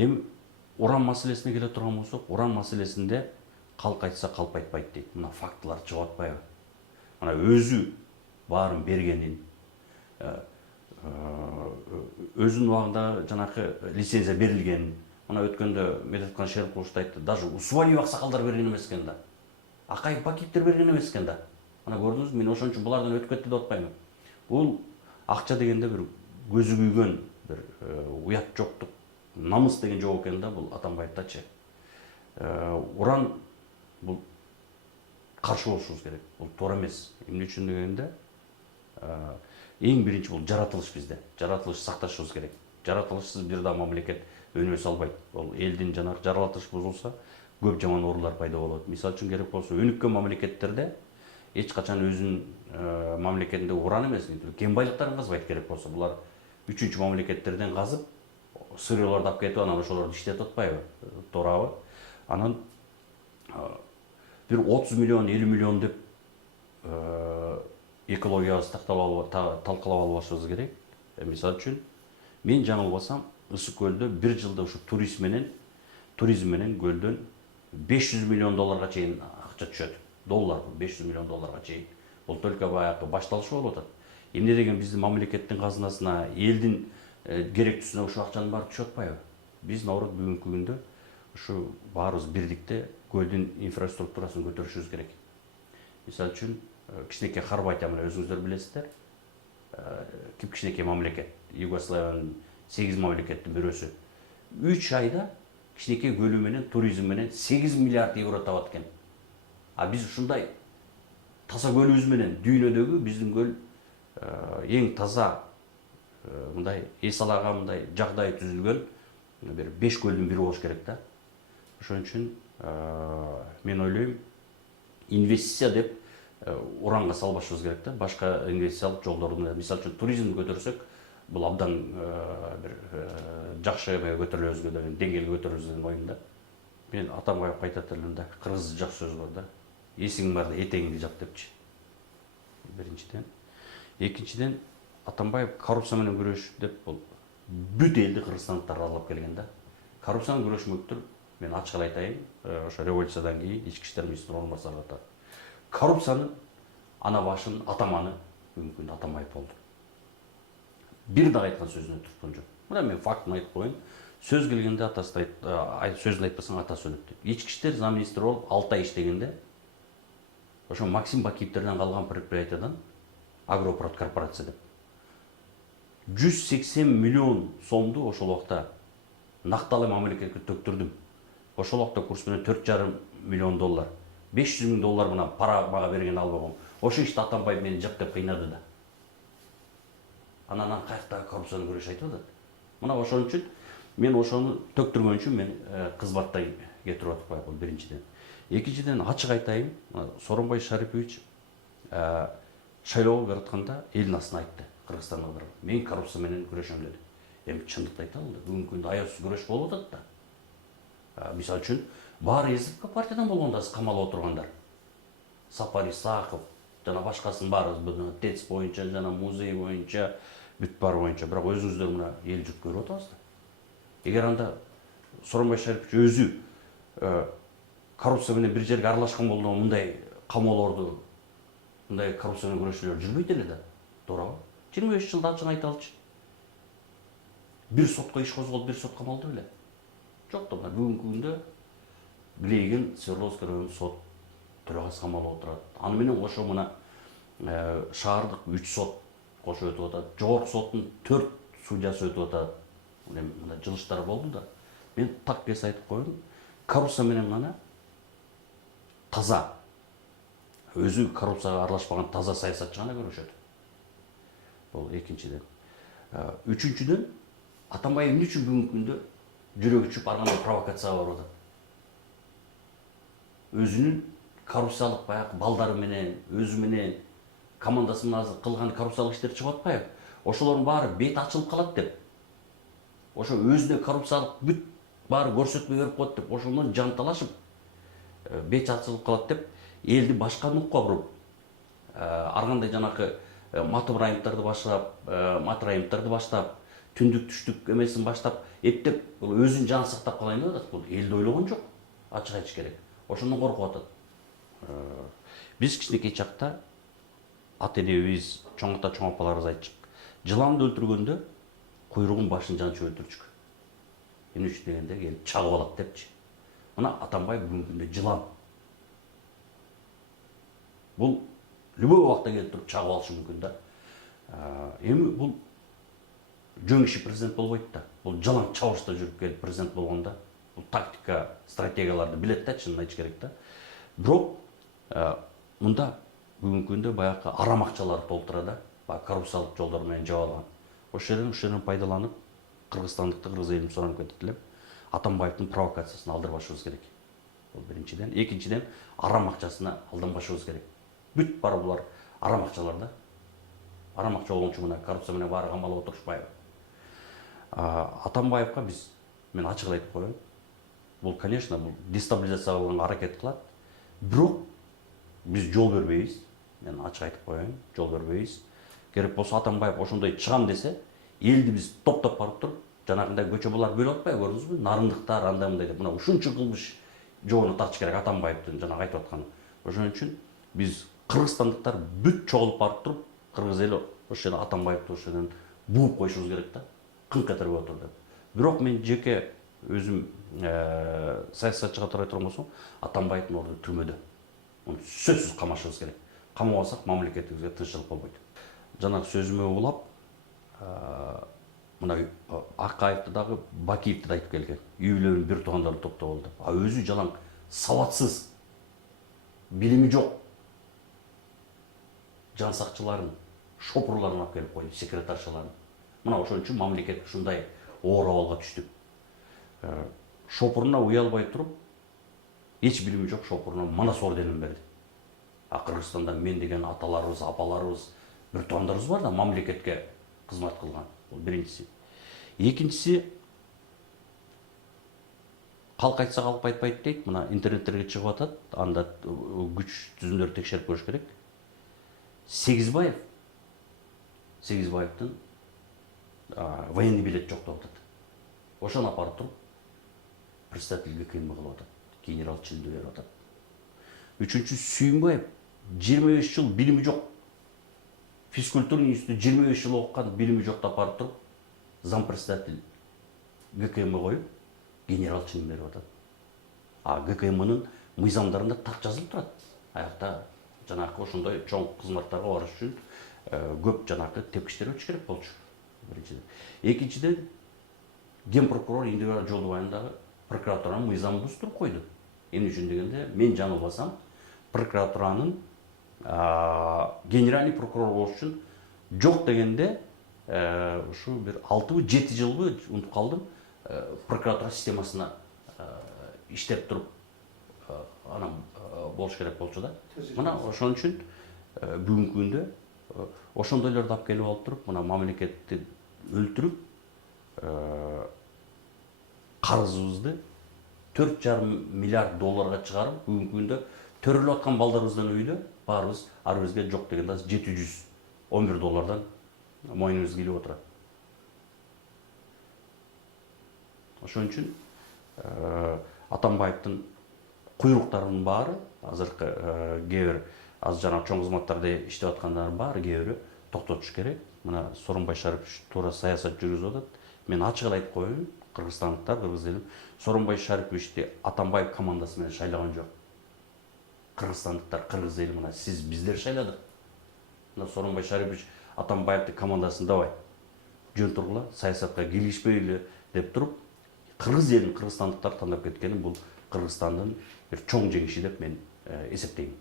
Эми уран маселесине келе турган болсок, уран маселесинде калк айтса калп айтпайт дейт. Мына фактылар чыгып атпайбы? Мына өзү баарын бергенин, өзүнүн убагында жанакы лицензия берилген. Мына өткөндө Медеткан Шерипович айтты, даже Усвалиев аксакалдар берген эмес экен да. Акаев Бакиевдер берген эмес экен да. Мына көрдүңүзбү, мен ошон үчүн булардан өтүп кетти деп атпаймын. Бул акча дегенде бир көзү күйгөн, бир уят жоктук, намыс деген жок экен да, бул Атамбаевдачы. Уран бул каршы болушубуз керек. Бул туура эмес. Эмне үчүн дегенде, эң биринчи бул жаратылыш бизде. Жаратылышты сакташыбыз керек. Жаратылышсыз бир да мамлекет өнөсө албайт. Ол элдин жанагы жаратылышы бузулса, көп жаман оорулар пайда болот. Мисалы үчүн керек болсо, өнүккөн мамлекеттерде эч качан өзүнүн мамлекетинде уран эмес, кен байлыктарын казбайт керек болсо. Булар үчүнчү мамлекеттерден казып, сырьёлорду алып кетип, анан ошолорду иштетип атпайбы? Туурабы? Анан бир 30 миллион, 50 миллион деп экологиябызды талкалап албашыбыз керек. Мисалы үчүн, мен жаңылбасам, Ысык көлдө бир жылда ушу туризм менен көлдөн 500 миллион долларга чейин акча түшөт. Доллар 500 миллион долларга чейин. Бул только баягы башталышы болуп атат. Эмне деген биздин мамлекеттин казынасына, элдин керектүүсүнө ушу акчанын баары түшүп атпайбы? Биз наоборот бүгүнкү күндө ушу баарыбыз бирдикте көлдүн инфраструктурасын көтөрүшүбүз керек. Мисалы үчүн, кичинекей Хорватия, мына өзүңүздөр билесиздер, кичинекей мамлекет, Югославиянын 8 мамлекеттин бирөөсү. 3 айда кичинекей көлү менен, туризм менен 8 миллиард евро табат экен. А биз ушундай таза көлүбүз менен дүйнөдөгү биздин көл эң таза, мындай эс алаган мындай жагдай түзүлгөн бир 5 көлдүн бири болуш керек да. Ошон үчүн мен ойлойм, инвестиция деп уранга салбашыбыз керек да. Башка инвестициялык жолдорду, мисалы үчүн туризмди көтөрсөк, бул абдан бир жакшы көтөрүлөбүзгө деген, деңгээлге көтөрүлөбүз деген оюм да. Мен Атамбаевге айтат элем да, кыргыз жакшы сөз бар да. Эсиңиң барда этегиңди жап депчи. Биринчиден. Экинчиден, Атамбаев коррупция менен күрөш деп бул бүт элди кыргызстандыктарды алып келген да. Коррупция менен күрөшмөктүр, мен ачык айтайын, ошо революциядан кийин ички иштер министринин орун басары катары. Коррупциянын ана башынын атаманы бүгүнкү күндө Атамбаев болду. Бир да айткан сөзүнө турткан жок. Мына мен фактын айтып коеюн. Сөз келгенде атасы сөзүн айтпасаң атасы өлөт деп. Ички иштер замминистри болуп 6 ай иштегенде, ошо Максим Бакиевтерден калган предприятиядан Агропрод корпорация деп 180 миллион сомду ошол убакта накталуу мамлекетке төктүрдүм. Ошол убакта курс менен 4,5 миллион доллар. 500 миң доллар мына пара мага берген албагам. Ошо ишти Атамбаев мени жап деп кыйнады да. Анан каяктагы коррупцияны көрүш айтып атат. Мына ошон үчүн мен ошону төктүргөн үчүн мен кызматтай кетирип атпайбы, бул биринчиден. Экинчиден, ачык айтайын, Сооронбай Шарипович шайлоого баратканда элдин астына айтты, Кыргызстанга барып. Мен коррупция менен күрөшөм деди. Эми чындыкты айталы да, бүгүнкү күндө аяксыз күрөш болуп атат да. Мисалы үчүн, баары СДП партиядан болгондо камалып отургандар. Сапар Исаков, жана башкасын баарыбыз ТЭЦ боюнча, жана музей боюнча, бүт бар боюнча, бирок өзүңүздөр мына эл жұрт көрүп атабыздар. Эгер анда Сооронбай Шарипович өзү коррупция менен бир жерге аралашкан болду, мындай камоолорду, мындай коррупция менен күрөшчүлөр жүрбөйт эле да. Туурабы? 25 жылда ачык айталычы. Бир сотко иш козголду, бир сот камалды беле? Жок да, мына бүгүнкү күндө Глейген Свердловский райондук сот төрагасы камалып отурат. Аны менен ошо мына шаардык 3 сот кошо өтүп атат. Жогорку соттун 4 судьясы өтүп атат. Мына жылыштар болду да. Мен так кес айтып коеюн, коррупция менен гана таза, өзү коррупцияга аралашпаган таза саясатчы гана көрүшөт. Бул экинчиден. Үчүнчүдөн, Атамбаев эмне үчүн бүгүнкү күндө жүрөгү чүп ар кандай провокацияга барып атат? Өзүнүн коррупциялык баягы балдары менен, өзү менен, командасы менен кылган коррупциялык иштер чыгып атпайбы? Ошолордун баары бет ачылып калат деп. Ошо өзүнө коррупциялык бүт баары көрсөтмө берип коет деп, ошондон жанталашып, бет ачылып калат деп, элди башка нукка буруп, ар кандай жанакы матраимдарды баштап, түндүк түштүк эмесин баштап эптеп бул өзүн жан сактап калайын деп атат. Бул элди ойлогон жок. Ачык айтыш керек. Ошондон коркуп атат. Биз кичинекей чакта ата энебиз, чоң ата чоң апаларыбыз айтчык. Жыланды өлтүргөндө куйругун башын жанчып өлтүрчүк. Эмне үчүн дегенде келип чагып алат депчи. Мына Атамбаев бүгүнкү күндө жылан. Бул любой убакта келип туруп чагып алышы мүмкүн да. Эми бул жөн киши президент болбойт да. Бул жалаң чабышта жүрүп келип президент болгондо бул тактика, стратегияларды билет да, чынын айтыш керек да. Бирок мында бүгүнкү күндө баягы арам акчалар толтура да, коррупциялык жолдор менен жаап алган. Ошол жерден пайдаланып кыргызстандыкты, кыргыз элин суранып кетет элем. Атамбаевдин провокациясына алдырбашыбыз керек. Бул биринчиден, экинчиден арам акчасына алданбашыбыз керек. Бүт бар булар арам акчалар да. Арам акча болгончо мына коррупция менен баары камалып отурушпайбы. Атамбаевга мен ачык айтып коеюн. Бул, конечно, бул дестабилизация кылганга аракет кылат. Бирок биз жол бербейбиз. Мен ачык айтып коеюн, жол бербейбиз. Керек болсо Атамбаев ошондой чыгам десе, элди биз топтоп барып туруп, жанагындай көчө булар бөлүп атпайбы, көрдүңүзбү? Нарындыктар андай мындай деп. Мына ушунча кылмыш жоонун тартыш керек Атамбаевдин жанагы айтып атканы. Ошон үчүн биз кыргызстандыктар бүт чогулуп барып туруп, кыргыз эли ошол жерде Атамбаевди ошол жерден бууп коюшубуз керек да. Кыңк этер болуп отур деп. Бирок мен жеке өзүм саясатчыга турай турган болсом, Атамбаевдин орду түрмөдө. Муну сөзсүз камашыбыз керек. Камабасак мамлекетибизге тынччылык болбойт. Жанагы сөзүмө улап, мына Акаевди дагы, Бакиевди да айтып келген. Үй бүлөнүн бир туугандары топто болду. Өзү жалаң сабатсыз, билими жок жан сакчыларын, шопурларын алып келип койду, секретаршаларын. Мына ошон үчүн мамлекет ушундай оор абалга түштү. Шопуруна уялбай туруп, эч билими жок шопуруна Манас орденин берди. Кыргызстанда мен деген аталарыбыз, апаларыбыз, бир туугандарыбыз бар да, мамлекетке кызмат кылган. Бул биринчиси. Экинчиси, калк айтса калп айтпайт дейт. Мына интернеттерге чыгып атат. Анда күч түзүмдөрдү текшерип көрүш керек. Сегизбаевдин военный билет жок деп атат. Ошону апарып туруп председатель ГКМ кылып атат. Генерал чинди берип атат. Үчүнчү, Сүйүнбаев 25 жыл билими жок. Физкультурный институтта 25 жыл окуган, билими жок деп апарып туруп зам председатель ГКМ коюп генерал чинин берип атат. ГКМнын мыйзамдарында так жазылып турат. Аякта жанагы ошондой чоң кызматтарга барыш үчүн көп жанагы тепкичтер өтүш керек болчу. Биринчиден. Экинчиден, ген прокурор Индира Жолдубаевдагы прокуратуранын мыйзамын бузуп койду. Эмне үчүн дегенде, мен жаңылбасам, прокуратуранын генеральный прокурор болуш үчүн жок дегенде ушу бир 6-7 жылбы унутуп калдым, прокуратура системасына иштеп туруп анан болуш керек болчу да. Мына ошон үчүн бүгүнкү күндө ошондойлорду алып келип алып туруп, мына мамлекетти өлтүрүп, карызыбызды 4,5 миллиард долларга чыгарып, бүгүнкү күндө төрөлүп аткан балдарыбыздын үйдө баарыбыз ар бирибизге жок дегенде 711 доллардан мойнубуз кийлеп отурат. Ошон үчүн Атамбаевдин куйруктарынын баары азыркы кээ бир аз жана чоң кызматтарда иштеп аткандардын баары кээ бири токтотуш керек. Мына Сооронбай Шарипович туура саясат жүргүзүп атат. Мен ачык эле айтып коеюн, кыргызстандыктар, кыргыз элим Сооронбай Шариповичти Атамбаев командасы менен шайлаган жок. Кыргызстандыктар, кыргыз эли мына сиз биздер шайладык. Мына Сооронбай Шарипович Атамбаевдин командасын давай жөн тургула, саясатка киришпейли деп туруп, кыргыз элин кыргызстандыктар тандап кеткени бул Кыргызстандын бир чоң жеңиши деп мен эсептейм.